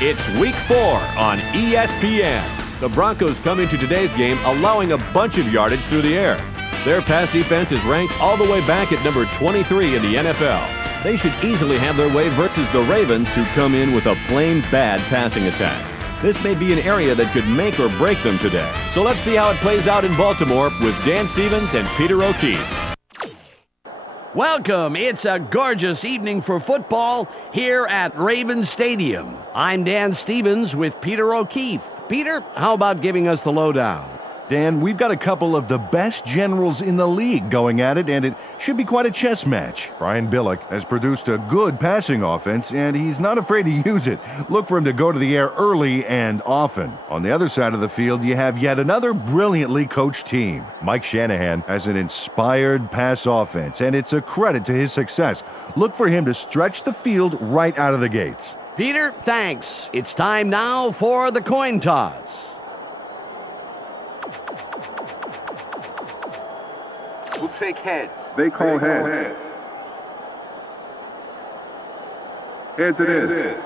It's Week 4 on ESPN. The Broncos come into today's game allowing a bunch of yardage through the air. Their pass defense is ranked all the way back at number 23 in the NFL. They should easily have their way versus the Ravens, who come in with a plain bad passing attack. This may be an area that could make or break them today. So let's see how it plays out in Baltimore with Dan Stevens and Peter O'Keefe. Welcome. It's a gorgeous evening for football here at Ravens Stadium. I'm Dan Stevens with Peter O'Keefe. Peter, how about giving us the lowdown? Dan, we've got a couple of the best generals in the league going at it, and it should be quite a chess match. Brian Urlacher has produced a good passing offense, and he's not afraid to use it. Look for him to go to the air early and often. On the other side of the field, you have yet another brilliantly coached team. Mike Shanahan has an inspired pass offense, and it's a credit to his success. Look for him to stretch the field right out of the gates. Peter, thanks. It's time now for the coin toss. We'll take heads. They call heads. Heads it is.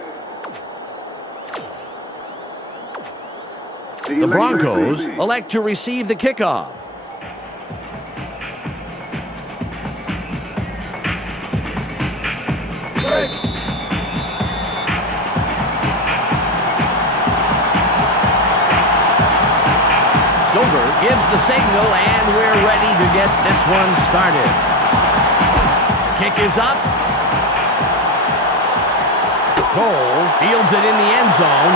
The Broncos elect to receive the kickoff. Silver gives the signal, and we're ready to get this one started. Kick is up. Cole fields it in the end zone.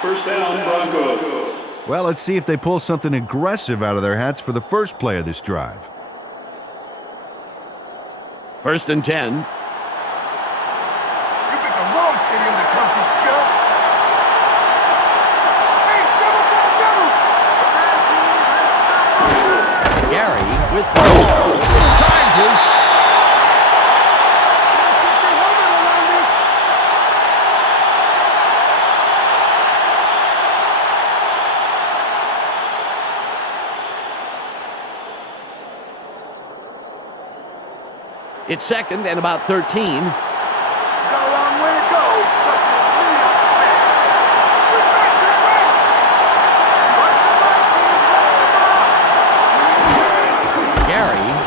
20. First down, Broncos. Well, let's see if they pull something aggressive out of their hats for the first play of this drive. 1st and 10. With charges. It's 2nd and about 13.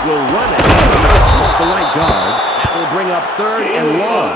Will run it off the right guard. That will bring up 3rd and long.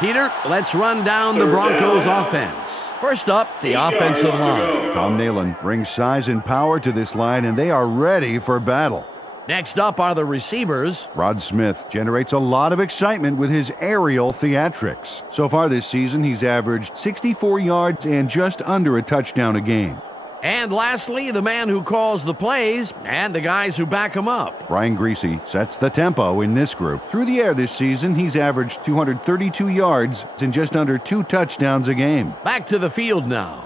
Peter, let's run down the Broncos offense. First up, the offensive line. Tom Nalen brings size and power to this line, and they are ready for battle. Next up are the receivers. Rod Smith generates a lot of excitement with his aerial theatrics. So far this season, he's averaged 64 yards and just under a touchdown a game. And lastly, the man who calls the plays and the guys who back him up. Brian Greasy sets the tempo in this group. Through the air this season, he's averaged 232 yards and just under 2 touchdowns a game. Back to the field now.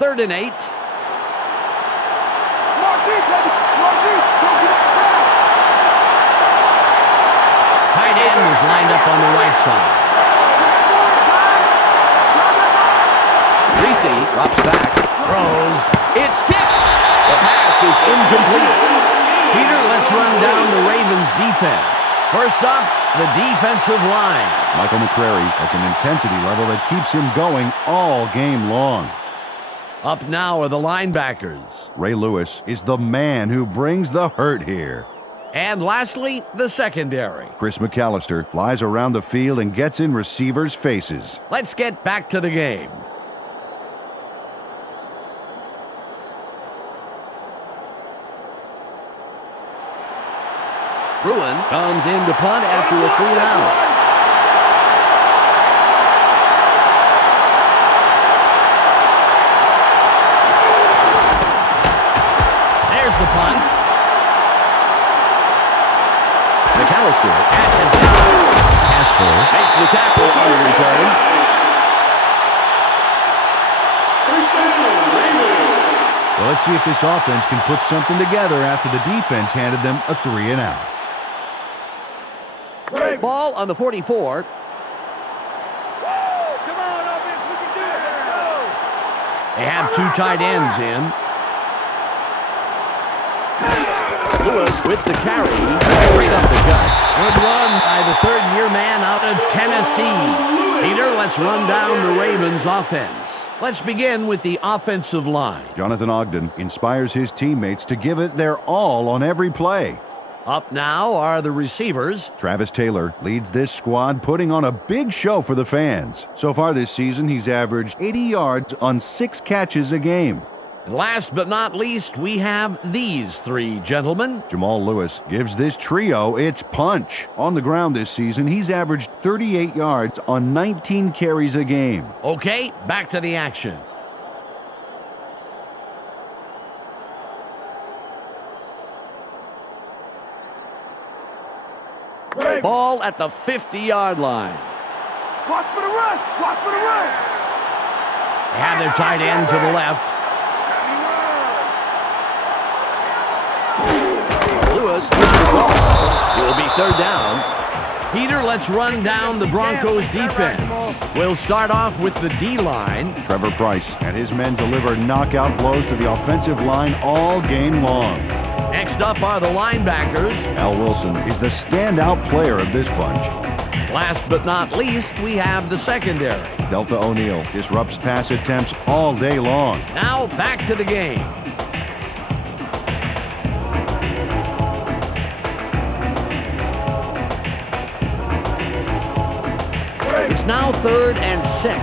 Third and 8. Tight end is lined up on the right side. Greasy drops back, throws. It's tipped. The pass is incomplete. Peter, let's run down the Ravens defense. First up, the defensive line. Michael McCrary has an intensity level that keeps him going all game long. Up now are the linebackers. Ray Lewis is the man who brings the hurt here. And lastly, the secondary. Chris McAllister flies around the field and gets in receivers' faces. Let's get back to the game. Bruin comes in to punt after a 3-down. There's the punt. McAllister at the Casper makes the tackle on the return. Well, let's see if this offense can put something together after the defense handed them a 3-and-out. Ball on the 44. Come on, offense, we can do it. They have two tight ends in. Lewis with the carry. Straight up the gut. Good run by the third-year man out of Tennessee. Peter, let's run down the Ravens offense. Let's begin with the offensive line. Jonathan Ogden inspires his teammates to give it their all on every play. Up now are the receivers. Travis Taylor leads this squad, putting on a big show for the fans. So far this season, he's averaged 80 yards on 6 catches a game. And last but not least, we have these three gentlemen. Jamal Lewis gives this trio its punch. On the ground this season, he's averaged 38 yards on 19 carries a game. Okay, back to the action. Ball at the 50-yard line. Watch for the run! Watch for the run! They have their tight end to the left. Lewis with the ball. It will be third down. Peter, let's run down the Broncos defense. We'll start off with the D-line. Trevor Price and his men deliver knockout blows to the offensive line all game long. Next up are the linebackers. Al Wilson is the standout player of this bunch. Last but not least, we have the secondary. Delta O'Neal disrupts pass attempts all day long. Now back to the game. It's now 3rd and 6.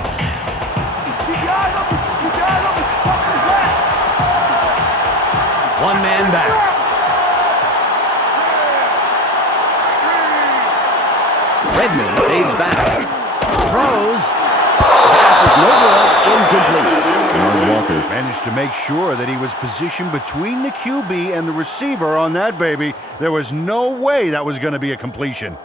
One man back. Redmond fades back. Throws. Pass is no good. Incomplete. Aaron Walker managed to make sure that he was positioned between the QB and the receiver on that baby. There was no way that was going to be a completion.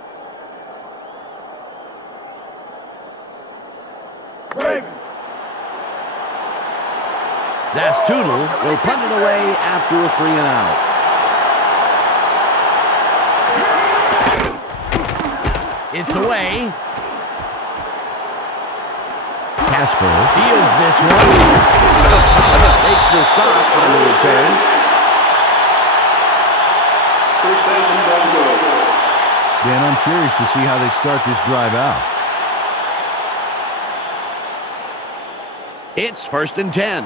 Zastoodle will punt it away after a 3-and-out. It's away. Casper fields this one. Makes the stop on the return. First down, Broncos. Dan, I'm curious to see how they start this drive out. It's 1st and 10.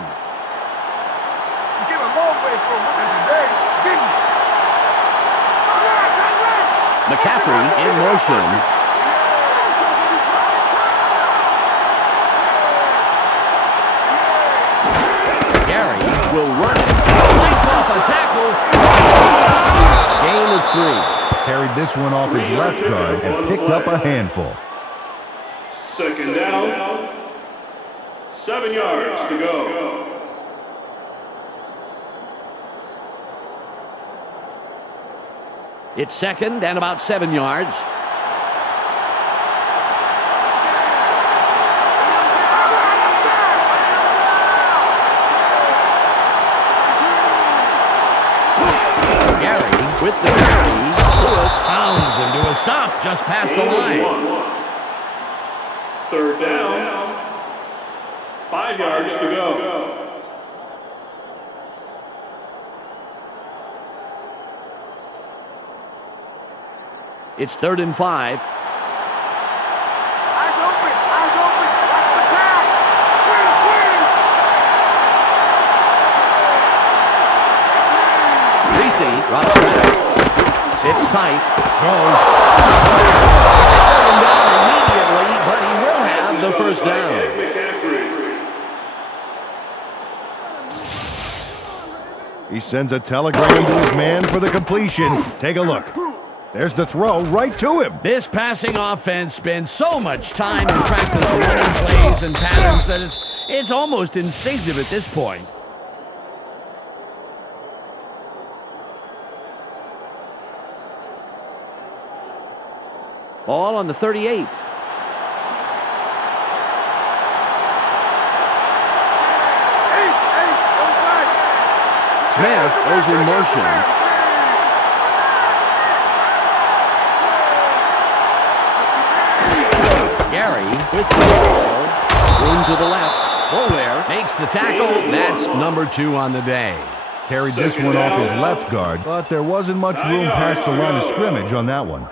McCaffrey in motion. Gary will run it. Breaks off a tackle. Gain of 3. Carried this one off his left guard and picked up a handful. 2nd down. 7 yards to go. It's 2nd and about 7 yards. Gary with the carry. Lewis pounds him to a stop just past the line. 3rd down. 5 yards to go. It's 3rd and 5. Eyes open! Eyes open! Watch the pass! Greasy drops back. Sits tight. Throws. They put him down immediately, but he will have the first down. He sends a telegram to his man for the completion. Take a look. There's the throw right to him. This passing offense spends so much time in practice running plays and patterns that it's almost instinctive at this point. Ball on the 38. Smith goes in motion. Gary with the ball. Room to the left. Fuller makes the tackle. That's number 2 on the day. Carried this one off his left guard, but there wasn't much room past the line of scrimmage on that one.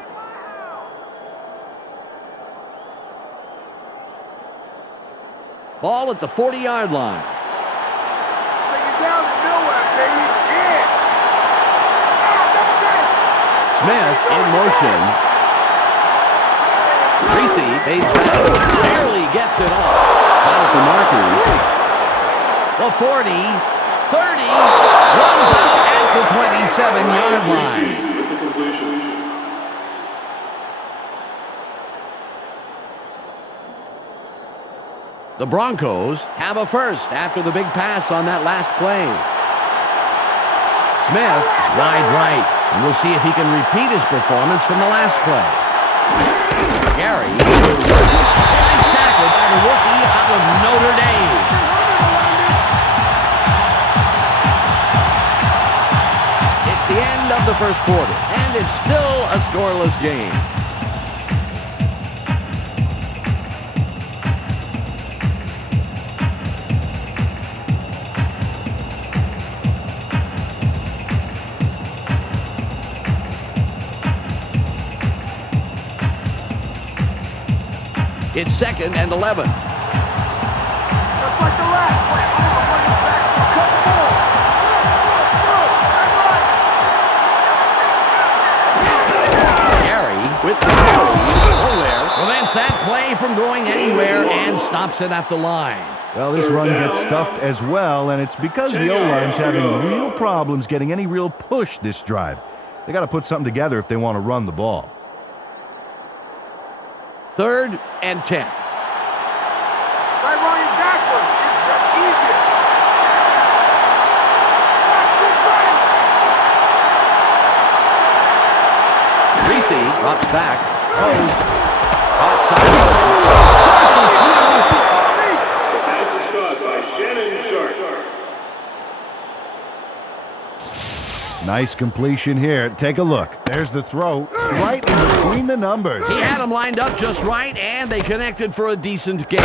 Ball at the 40-yard line. Take it down to nowhere, baby. Yeah. Smith in motion. Greasy fades back. Barely gets it off. Foul for markers. The 40, 30, runs out at the 27-yard line. The Broncos have a first after the big pass on that last play. Smith is wide right, and we'll see if he can repeat his performance from the last play. Gary, nice tackle by the rookie out of Notre Dame. It's the end of the first quarter, and it's still a scoreless game. It's 2nd and 11. Just like the last play. Cut the ball. Gary with the Fuller prevents that play from going anywhere and stops it at the line. Well, this run gets stuffed as well, and it's because the O-line's having real problems getting any real push this drive. They got to put something together if they want to run the ball. 3rd and 10. Try running backwards. It's easier. Greasy drops back. Throws. Outside. Pass is caught by Shannon Sharp. Nice completion here. Take a look. There's the throw right in between the numbers. He had them lined up just right, and they connected for a decent game.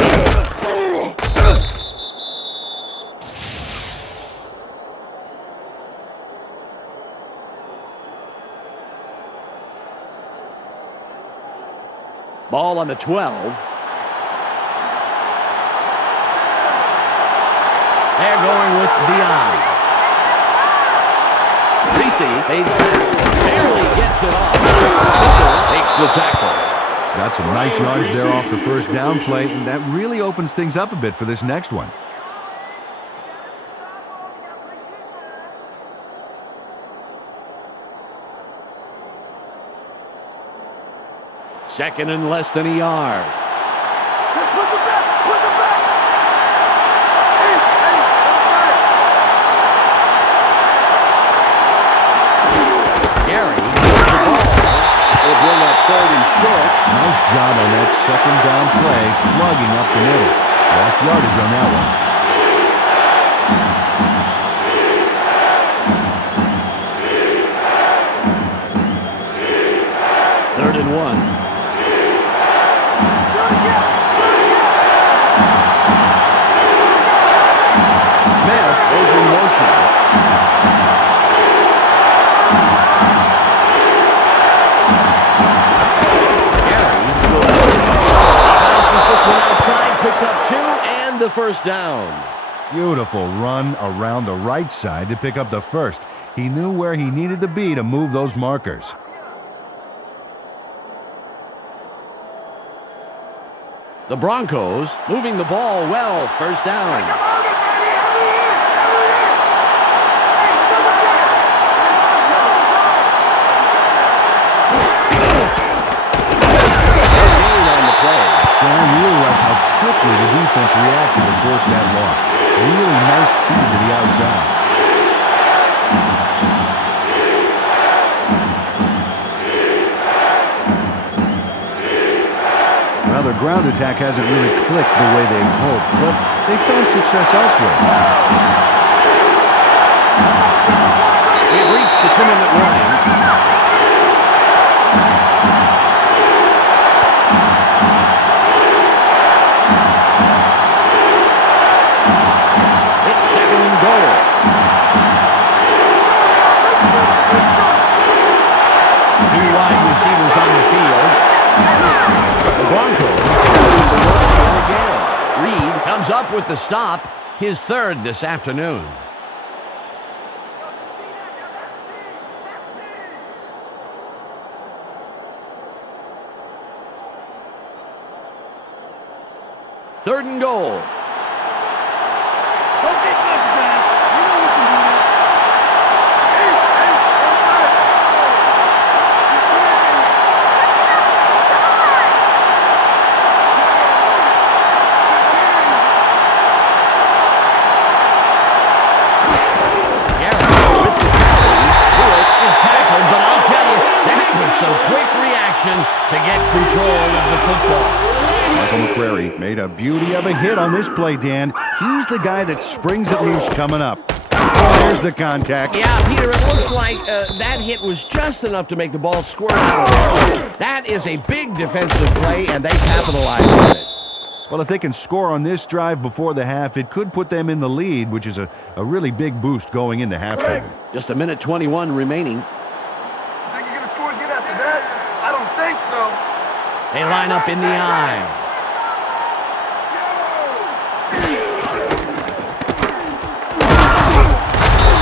Ball on the 12. They're going with Dion. Greasy fades back. Barely gets it off. Takes the tackle. Got some nice yards there off the first down play, and that really opens things up a bit for this next one. Second and less than a yard. Put the back. Hey. Gary with the ball. Will bring up 3rd and short. Nice job on that second down play, slugging up the middle. Lost yardage on that one. 3rd and 1. Smith goes in motion. Gary bounces this one outside, picks up 2, and the first down. Beautiful run around the right side to pick up the first. He knew where he needed to be to move those markers. The Broncos moving the ball well. First down. Quickly the defense reacted to force that loss. Really nice speed to the outside. Well, their ground attack hasn't really clicked the way they've hoped, but they found success elsewhere. We've reached the 2-minute warning. up with the stop, his third this afternoon. Third and goal. Don't get this, man. You know we can do that. Quick reaction to get control of the football. Michael McCrary made a beauty of a hit on this play, Dan. He's the guy that springs it loose coming up. Oh, there's the contact. Yeah, Peter, it looks like that hit was just enough to make the ball squirt out of there. That is a big defensive play, and they capitalized on it. Well, if they can score on this drive before the half, it could put them in the lead, which is a really big boost going into halftime. Just a minute 21 remaining. Think you're going to score again after that? I don't think so. They line up in the eye.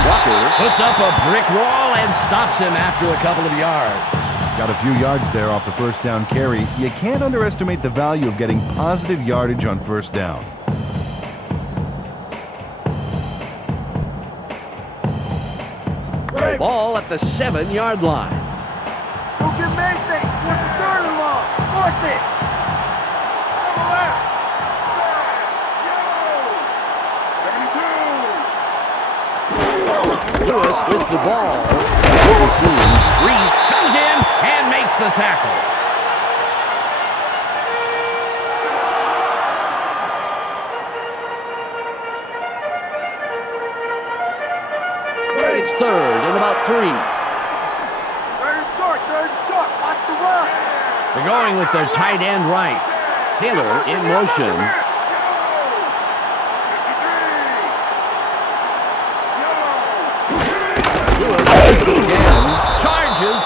Walker puts up a brick wall and stops him after a couple of yards. Got a few yards there off the first down carry. You can't underestimate the value of getting positive yardage on first down. Ball at the 7-yard line. Don't give me anything. What's the third and long? Force it. Over left. Lewis with the ball. Reese comes in and makes the tackle. It's third and about 3. Third and short. Watch the run. They're going with their tight end right. Taylor in motion. Again, charges.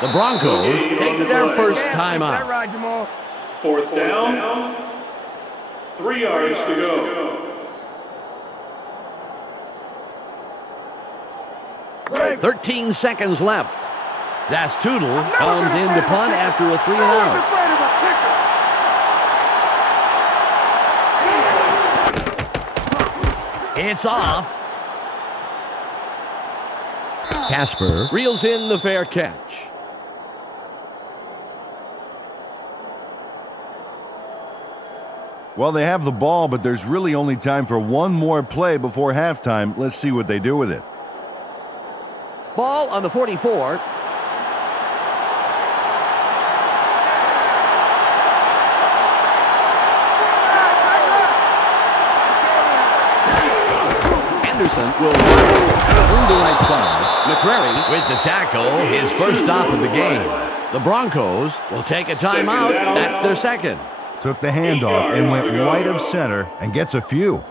The Broncos take their first time out. Right, Jamal. Fourth down. 3 yards to go. 13 seconds left. Zastoodle comes in to punt after a 3 and out. It's off. Casper reels in the fair catch. Well, they have the ball, but there's really only time for one more play before halftime. Let's see what they do with it. Ball on the 44. Anderson will run through the right side. McCrary with the tackle, his first stop of the game. The Broncos will take a timeout. That's their second. Took the handoff and went wide of center and gets a few.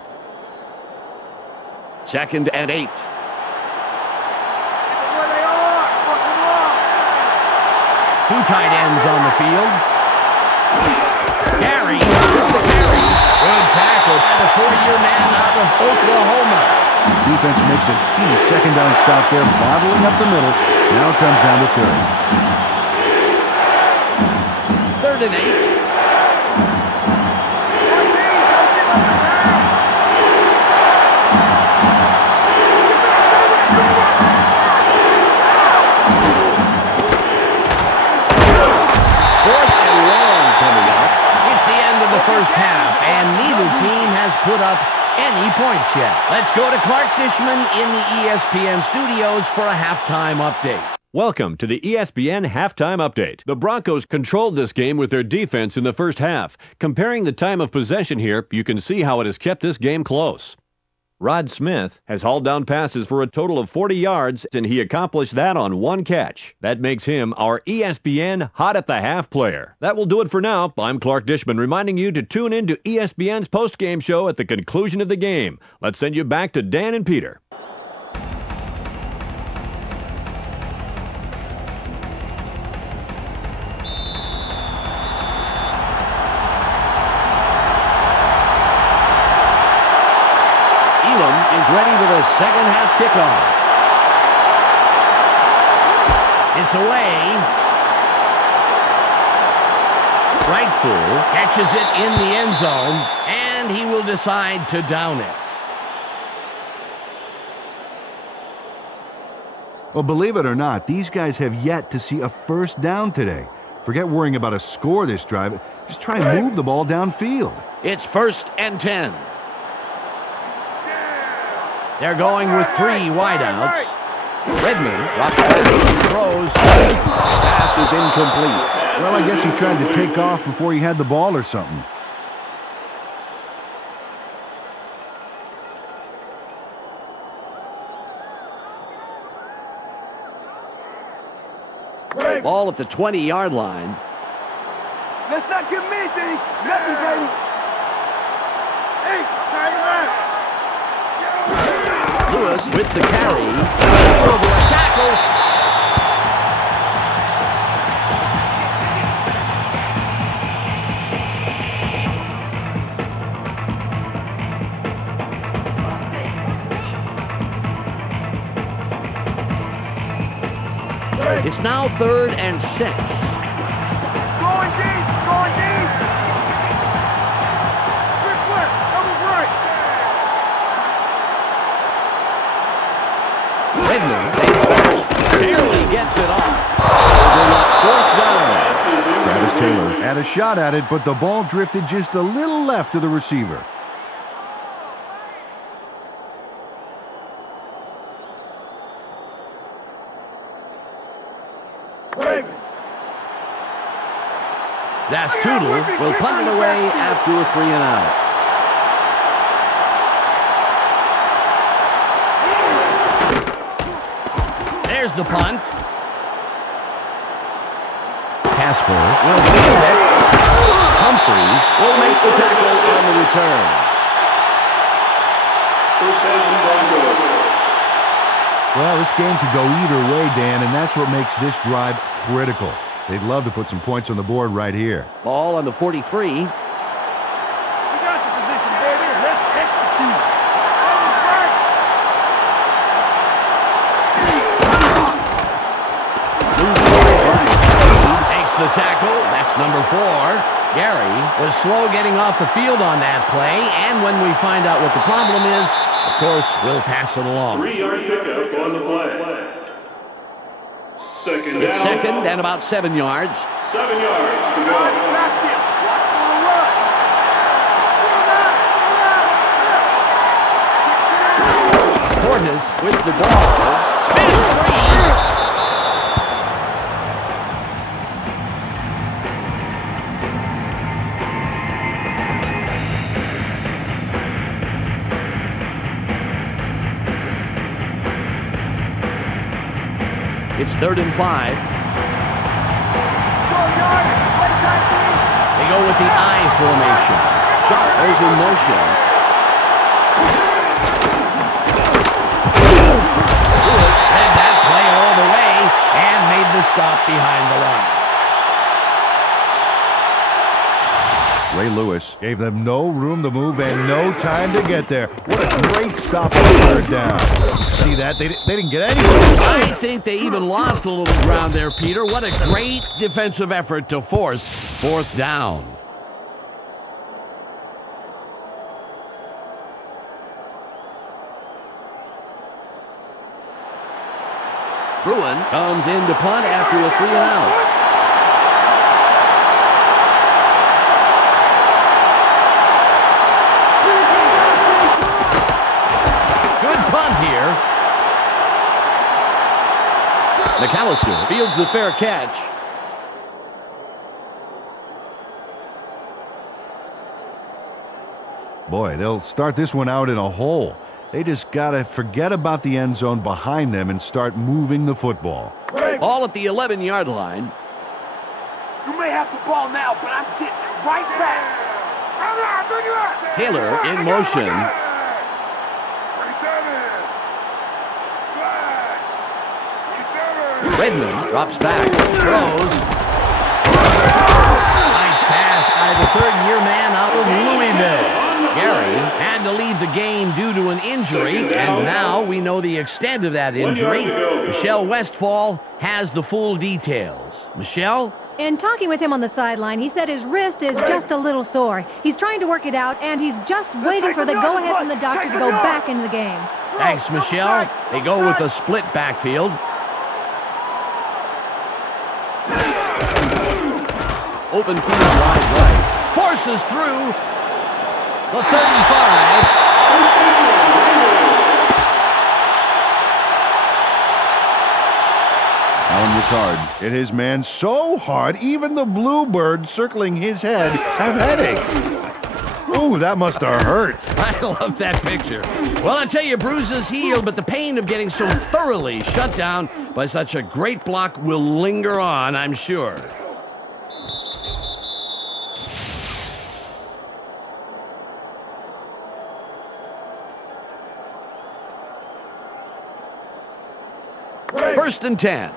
2nd and 8. Two tight ends on the field. Carry. Good tackle by the 4-year man out of Oklahoma. Defense makes a key second down stop there, bottling up the middle. Now it comes down to third. 3rd and 8. First half, and neither team has put up any points yet. Let's go to Clark Dishman in the ESPN studios for a halftime update. Welcome to the ESPN Halftime Update. The Broncos controlled this game with their defense in the first half. Comparing the time of possession here, you can see how it has kept this game close. Rod Smith has hauled down passes for a total of 40 yards, and he accomplished that on 1 catch. That makes him our ESPN Hot at the Half player. That will do it for now. I'm Clark Dishman, reminding you to tune in to ESPN's post-game show at the conclusion of the game. Let's send you back to Dan and Peter. is ready for the second half kickoff. It's away. Right full catches it in the end zone, and he will decide to down it. Well, believe it or not, these guys have yet to see a first down today. Forget worrying about a score this drive. Just try and move the ball downfield. It's 1st and 10. They're going with 3 wideouts. Redmond drops back, throws. Pass is incomplete. Well, I guess he tried to take off before he had the ball or something. Ball at the 20-yard line. Let's not get many things. Nothing, baby. Hey, Lewis with the carry. Over a tackle. It's now 3rd and 6. Going deep, going deep. Quick flip, double right. Redmond barely gets it off. 4th down. Travis Taylor had a shot at it, but the ball drifted just a little left of the receiver. Zastoodle will punt it away after a 3 and out. There's the punt. Casper will field it. Humphreys will make the tackle on the return. First down, Broncos. Well, this game could go either way, Dan, and that's what makes this drive critical. They'd love to put some points on the board right here. Ball on the 43. We got the position, baby. Let's execute. Takes the tackle. That's number 4. Gary was slow getting off the field on that play, and when we find out what the problem is, of course, we'll pass it along. 3-yard pickup on the play. Second It's down. 2nd and about 7 yards. 7 yards to go. Portis with the ball. Spins 3. It's 3rd and 5. They go with the I formation. Sharp goes in motion. Lewis led that play all the way and made the stop behind the line. Ray Lewis gave them no room to move and no time to get there. What a great stop on 3rd down. See that? They didn't get anywhere. I think they even lost a little ground there, Peter. What a great defensive effort to force 4th down. Bruin comes in to punt after a 3 and out. McAllister fields the fair catch. Boy, they'll start this one out in a hole. They just got to forget about the end zone behind them and start moving the football. Ball at the 11-yard line. You may have the ball now, but I'm getting right back. Taylor in motion. Redmond drops back, throws. Nice pass by the 3rd-year man out of Louisville. Gary has had to leave the game due to an injury, and now we know the extent of that injury. Michelle Westfall has the full details. Michelle? In talking with him on the sideline, he said his wrist is just a little sore. He's trying to work it out, and he's just waiting for the go-ahead from the doctor to go back into the game. Thanks, Michelle. They go with a split backfield. Open field wide right. Forces through the 35. Alan Ricard hit his man so hard, even the bluebirds circling his head have headaches. Ooh, that must have hurt. I love that picture. Well, I tell you, bruises heal, but the pain of getting so thoroughly shut down by such a great block will linger on, I'm sure. First and 10.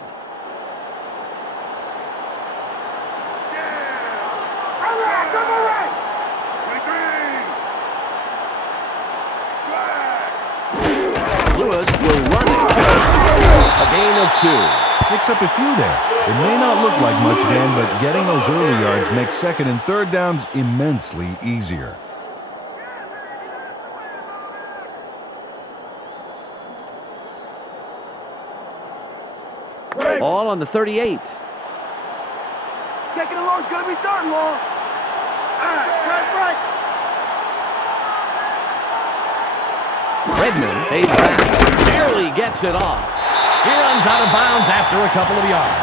Lewis will run it. A gain of 2. Picks up a few there. It may not look like much, Dan, but getting those early yards makes second and third downs immensely easier. All on the 38. Second and long's going to be starting long. Right. Redmond fades back, barely gets it off. He runs out of bounds after a couple of yards.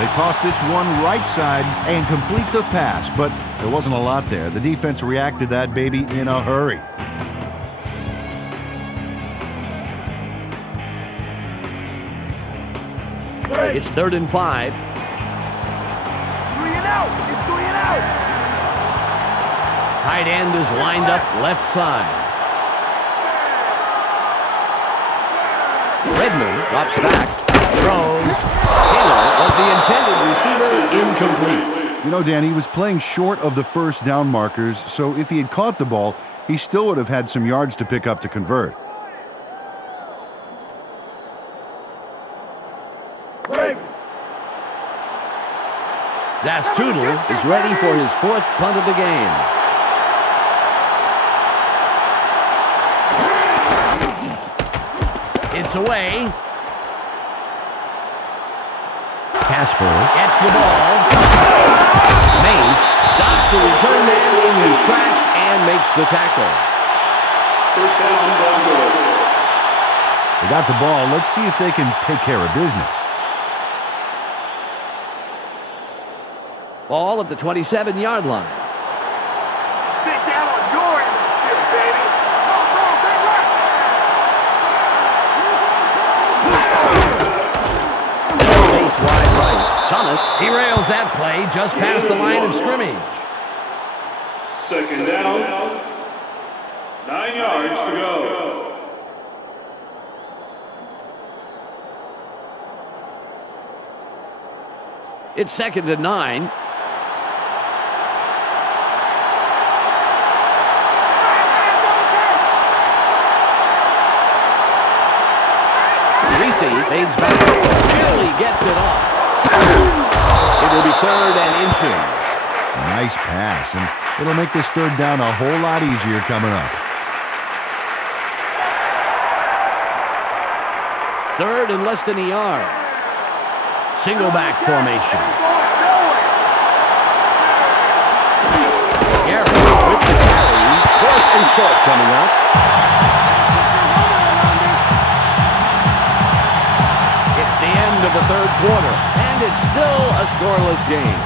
They toss this one right side and complete the pass, but there wasn't a lot there. The defense reacted to that baby in a hurry. It's 3rd and 5. 3 and out. It's 3 and out. Tight end is lined up left side. Redmond drops back, throws. Taylor was the intended receiver, incomplete. You know, Dan, he was playing short of the first down markers, so if he had caught the ball, he still would have had some yards to pick up to convert. Toodle is ready for his 4th punt of the game. It's away. Casper gets the ball. Mace stops the return man in his tracks and makes the tackle. First down, Broncos. They got the ball. Let's see if they can take care of business. Ball at the 27-yard line. Sit down on your end of the field, baby. Go, big left. Base wide right. Thomas derails that play just past the line of scrimmage. Second down. 9 yards to go. It's 2nd and 9. Fades back, barely gets it off. It will be 3rd and inches. Nice pass, and it'll make this third down a whole lot easier coming up. 3rd and less than a yard. Single back formation. Garrett with the carry. 4th and short coming up. Of the 3rd quarter, and it's still a scoreless game.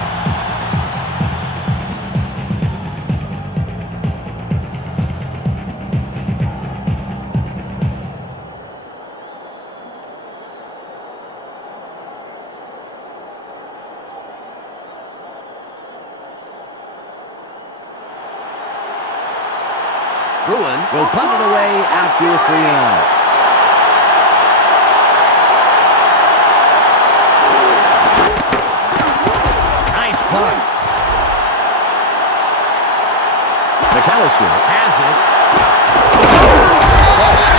Bruin will punt it away after a 3 and out. McAllister has it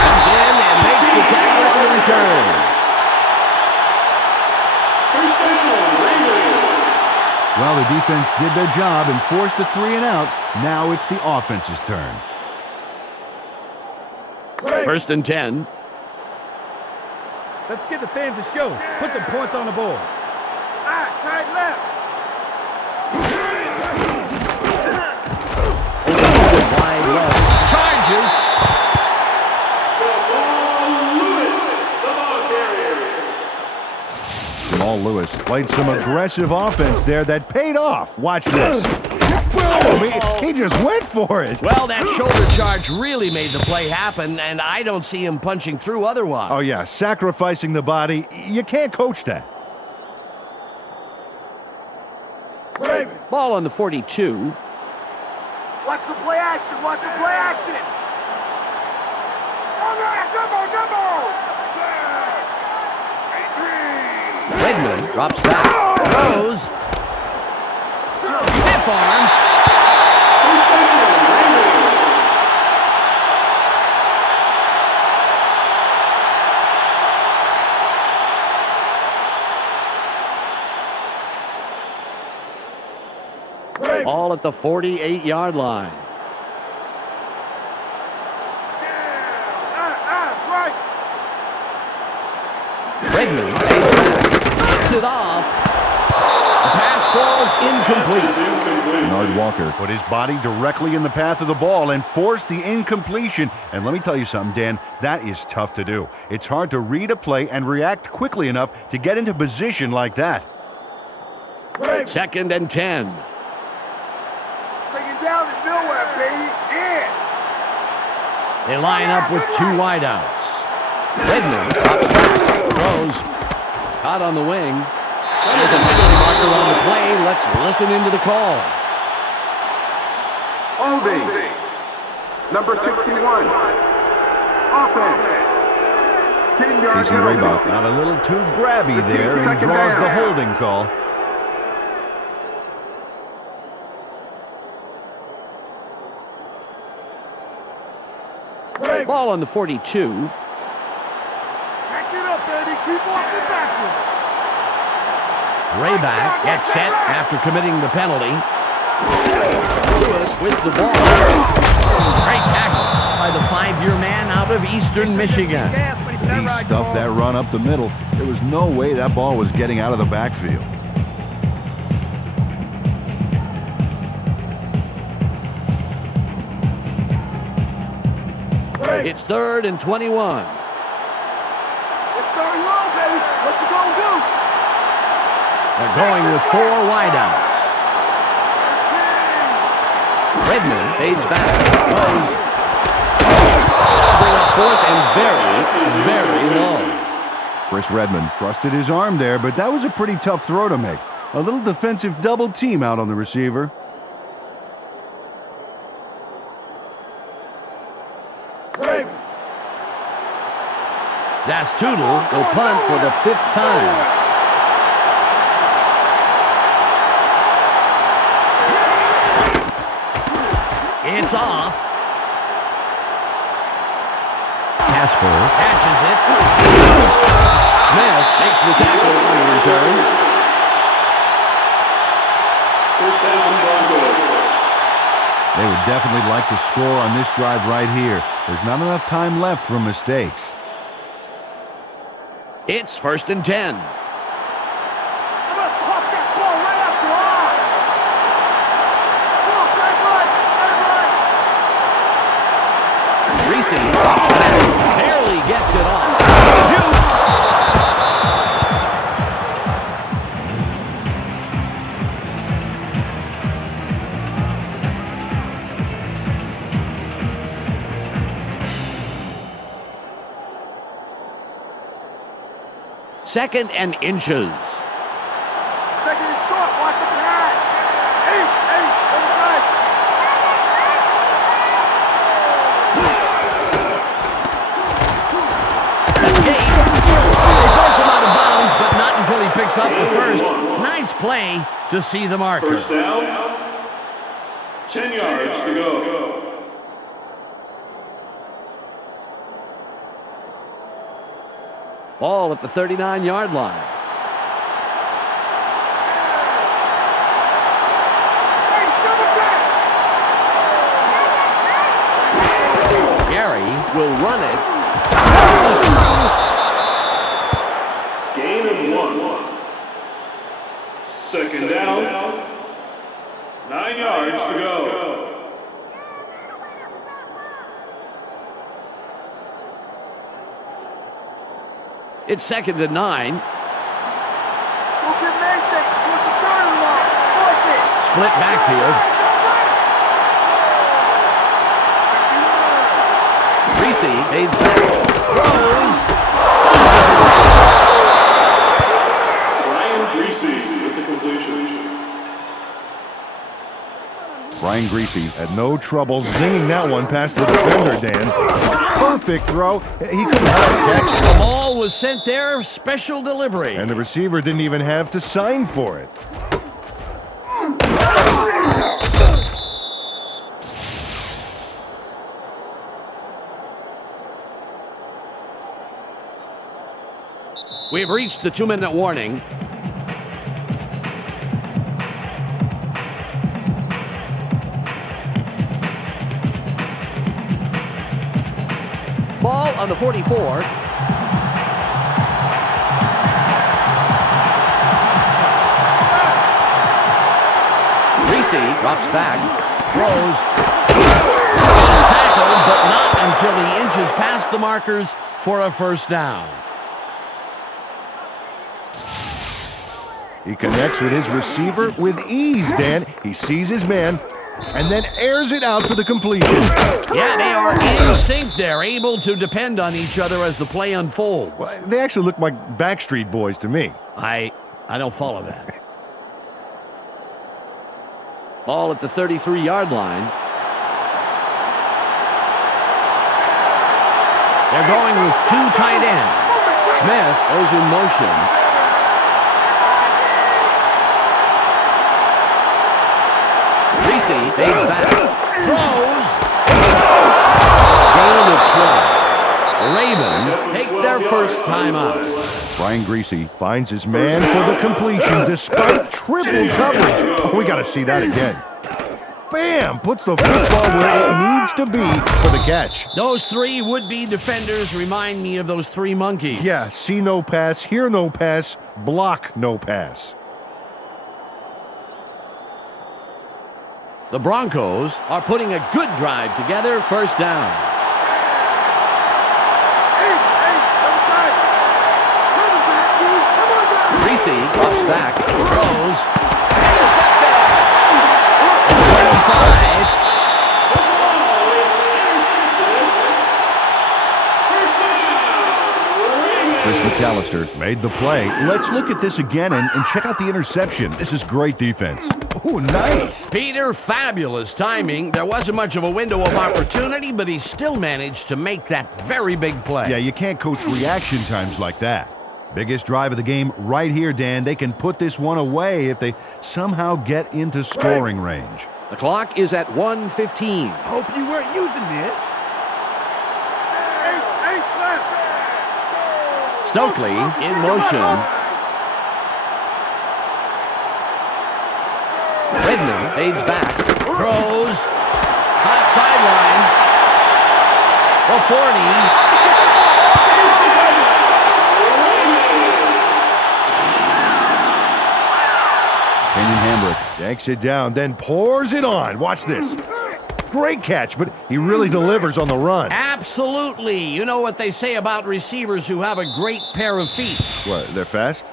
Comes in and makes the tackle on the return. First down, Raiders. Well, the defense did their job and forced a 3 and out. Now it's the offense's turn. First and 10. Let's get the fans a show. Put some points on the board. Tight left. Wide left. Charges. Jamal Lewis played some aggressive offense there that paid off. Watch this. Boom! He just went for it. Well, that shoulder charge really made the play happen, and I don't see him punching through otherwise. Oh, yeah, sacrificing the body. You can't coach that. Ball on the 42. Watch the play action. Watch the play action. Redmond drops back. Throws. Stiff arms. All at the 48-yard line. Redmond gets it off. The pass falls incomplete. Bernard Walker put his body directly in the path of the ball and forced the incompletion. And let me tell you something, Dan, that is tough to do. It's hard to read a play and react quickly enough to get into position like that. Second and 10. Bring it down to nowhere, baby. Yeah. They line up with 2 wideouts. Redmond drops back, throws, caught on the wing. There's a penalty marker on the play. Let's listen into the call. Holding. Number 61. Offense. 10-yard Casey Raybach got a little too grabby there and draws the holding call. Ball on the 42. Back it up, baby. Keep walking backwards. Rayback gets set after committing the penalty. Lewis with the ball. Great tackle by the 5-year man out of Eastern Michigan. He stuffed that run up the middle. There was no way that ball was getting out of the backfield. It's third and 21. It's going low, baby. What you gonna do? They're going with 4 wideouts. Redmond fades back. Throws. Bring up fourth and very low. Chris Redmond trusted his arm there, but that was a pretty tough throw to make. A little defensive double team out on the receiver. Dastoodle will punt for the 5th time. It's off. Casper catches it. Smith takes the tackle on the return. First down, Broncos. They would definitely like to score on this drive right here. There's not enough time left for mistakes. It's first and 10. Reese barely gets it off. Second and inches. Second and short. Watch the pass. Hey, Escape. They force him out of bounds, but not until he picks up the first. Nice play to see the marker. First down, 10 yards to go. Ball at the 39-yard line. Gary will run it. Gain of 1. Second down. 9 yards to go. It's 2nd and 9. Split backfield. Greasy fades back. Throws. Brian Greasy with the completion. Brian Greasy had no trouble zinging that one past the defender, Dan. Perfect throw. He couldn't have a catch. The ball was sent there, special delivery. And the receiver didn't even have to sign for it. We've reached the 2-minute warning. Ball on the 44. Greasy drops back, throws, tackled, but not until he inches past the markers for a first down. He connects with his receiver with ease, Dan. He sees his man and then airs it out for the completion. Yeah, they are in sync there, able to depend on each other as the play unfolds. Well, they actually look like Backstreet Boys to me. I don't follow that. Ball at the 33-yard line. They're going with 2 tight ends. Smith goes in motion. Greasy fades back. Throws. Gain of 12. The Ravens take their first time out. Brian Greasy finds his man for the completion despite triple coverage. Oh, we got to see that again. Bam! Puts the football where it needs to be for the catch. Those 3 would-be defenders remind me of those 3 monkeys. Yeah, see no pass, hear no pass, block no pass. The Broncos are putting a good drive together, first down. Greasy drops back, throws. 25. Chris McAllister made the play. Let's look at this again and check out the interception. This is great defense. Oh, nice. Peter, fabulous timing. There wasn't much of a window of opportunity, but he still managed to make that very big play. Yeah, you can't coach reaction times like that. Biggest drive of the game right here, Dan. They can put this one away if they somehow get into scoring range. The clock is at 1:15. Hope you weren't using this. Stokely in motion. Redmond fades back, throws, hot sideline, the 40. Kenyon Hambrick yanks it down, then pours it on. Watch this. Great catch, but he really delivers on the run. Absolutely. You know what they say about receivers who have a great pair of feet. What, they're fast?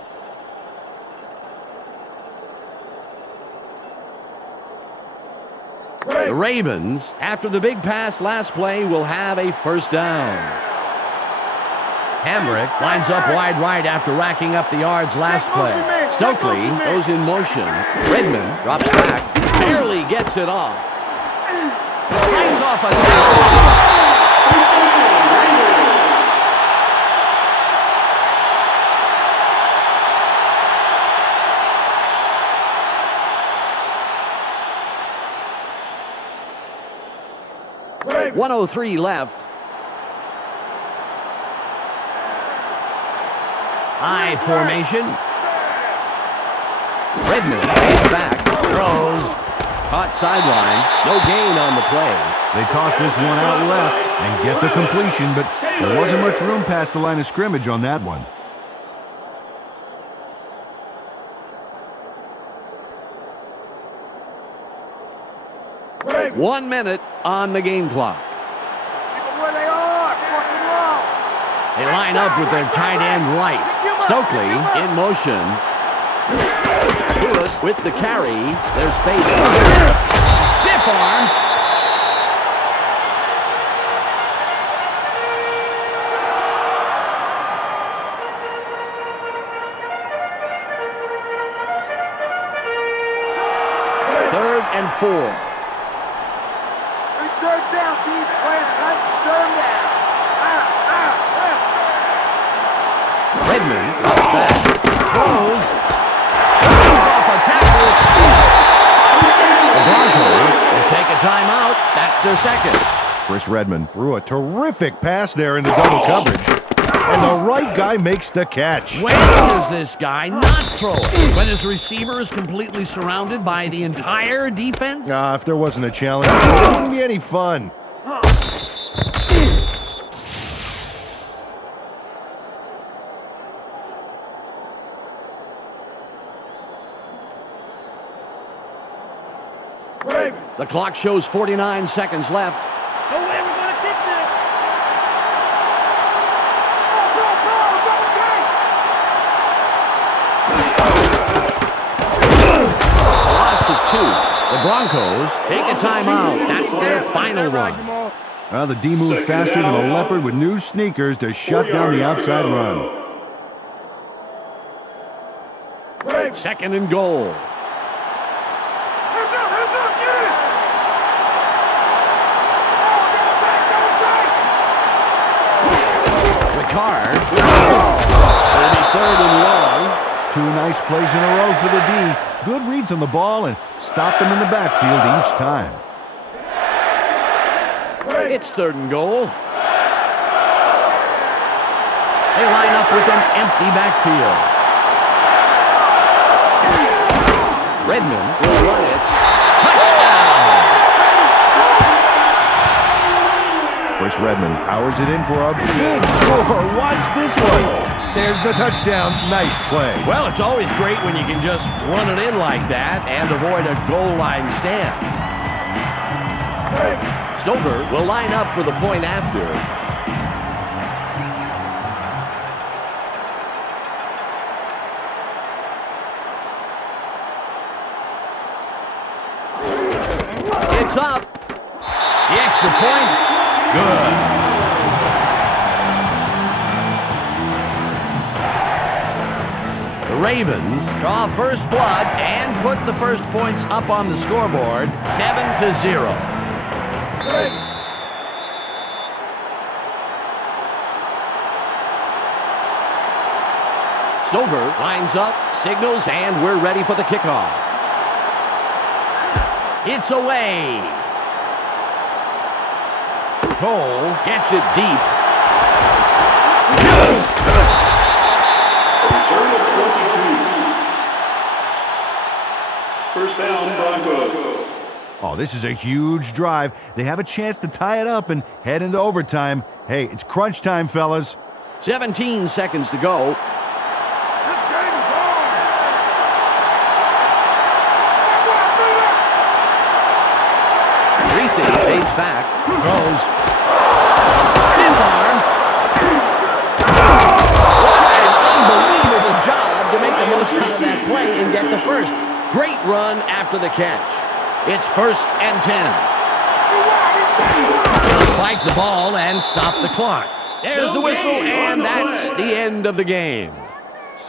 The Ravens, after the big pass last play, will have a first down. Hambrick lines up wide right after racking up the yards last play. Stokely goes in motion. Redmond drops back, barely gets it off. Brings off a tackle. .103 left. I formation. Redmond stays back, throws, caught sideline, no gain on the play. They toss this one out left and get the completion, but there wasn't much room past the line of scrimmage on that one. Break. 1 minute on the game clock. Keep them where they are. Fucking wrong. They line up with their tight end right. Stokely in motion. Lewis with the carry. There's space. Stiff arm. Third and 4. Third down, team. Third down. Redmond up back. Throws. Off a tackle. The Broncos will take a timeout. That's their second. Chris Redmond threw a terrific pass there in the double coverage. And the right guy makes the catch. When does this guy not throw it? When his receiver is completely surrounded by the entire defense? If there wasn't a challenge, it wouldn't be any fun. The clock shows 49 seconds left. No way we're going to kick this. Loss of 2. The Broncos take a timeout. That's their final one. Well, the D moved faster than a leopard with new sneakers to shut down the outside run. Second and goal. Ricard. It'll be third and long. 2 nice plays in a row for the D. Good reads on the ball and stop them in the backfield each time. It's third and goal. They line up with an empty backfield. Redmond will run it. Touchdown! Chris Redmond powers it in for a big score. Watch this one. There's the touchdown. Nice play. Well, it's always great when you can just run it in like that and avoid a goal line stand. Stover will line up for the point after. It's up. The extra point. Good. The Ravens draw first blood and put the first points up on the scoreboard, 7-0. Stover lines up, signals, and we're ready for the kickoff. It's away. Cole gets it deep. Return of 22. First down, Broncos. Oh, this is a huge drive. They have a chance to tie it up and head into overtime. Hey, it's crunch time, fellas. 17 seconds to go. Stays back, throws, spin arm. What an unbelievable job to make the most out of that play and get the first. Great run after the catch. It's 1st and 10. Spike the ball and stop the clock. There's the whistle, and that's the end of the game.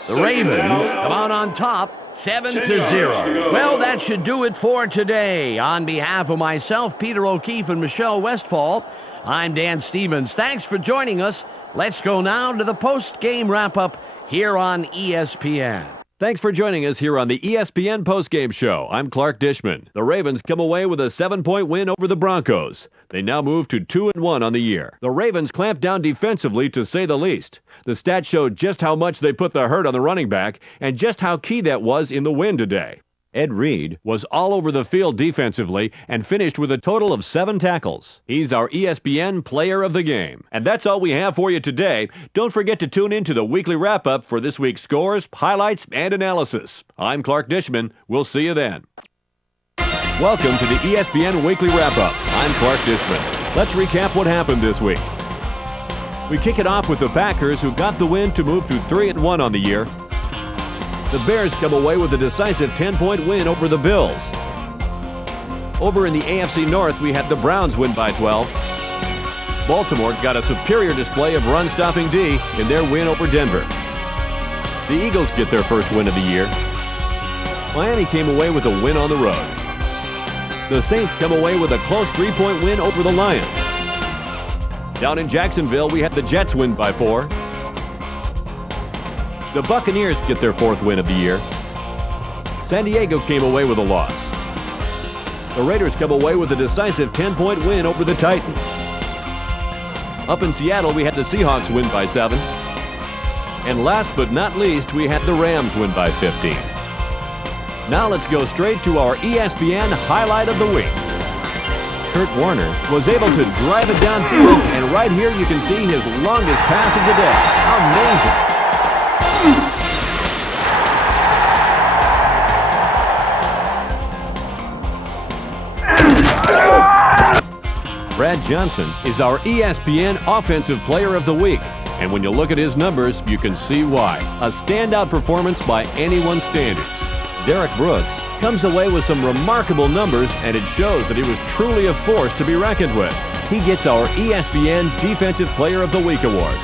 The Ravens come out on top, 7-0. Well, that should do it for today. On behalf of myself, Peter O'Keefe, and Michelle Westfall, I'm Dan Stevens. Thanks for joining us. Let's go now to the post-game wrap-up here on ESPN. Thanks for joining us here on the ESPN postgame show. I'm Clark Dishman. The Ravens come away with a 7-point win over the Broncos. They now move to 2-1 on the year. The Ravens clamped down defensively, to say the least. The stats showed just how much they put the hurt on the running back and just how key that was in the win today. Ed Reed was all over the field defensively and finished with a total of 7 tackles. He's our ESPN Player of the Game. And that's all we have for you today. Don't forget to tune in to the weekly wrap-up for this week's scores, highlights, and analysis. I'm Clark Dishman. We'll see you then. Welcome to the ESPN Weekly Wrap-Up. I'm Clark Dishman. Let's recap what happened this week. We kick it off with the Packers, who got the win to move to 3-1 on the year. The Bears come away with a decisive 10-point win over the Bills. Over in the AFC North, we had the Browns win by 12. Baltimore got a superior display of run-stopping D in their win over Denver. The Eagles get their first win of the year. Miami came away with a win on the road. The Saints come away with a close 3-point win over the Lions. Down in Jacksonville, we had the Jets win by 4. The Buccaneers get their 4th win of the year. San Diego came away with a loss. The Raiders come away with a decisive 10-point win over the Titans. Up in Seattle, we had the Seahawks win by 7. And last but not least, we had the Rams win by 15. Now let's go straight to our ESPN Highlight of the Week. Kurt Warner was able to drive it downfield, and right here you can see his longest pass of the day. Amazing. Brad Johnson is our ESPN Offensive Player of the Week. And when you look at his numbers, you can see why. A standout performance by anyone's standards. Derek Brooks comes away with some remarkable numbers, and it shows that he was truly a force to be reckoned with. He gets our ESPN Defensive Player of the Week award.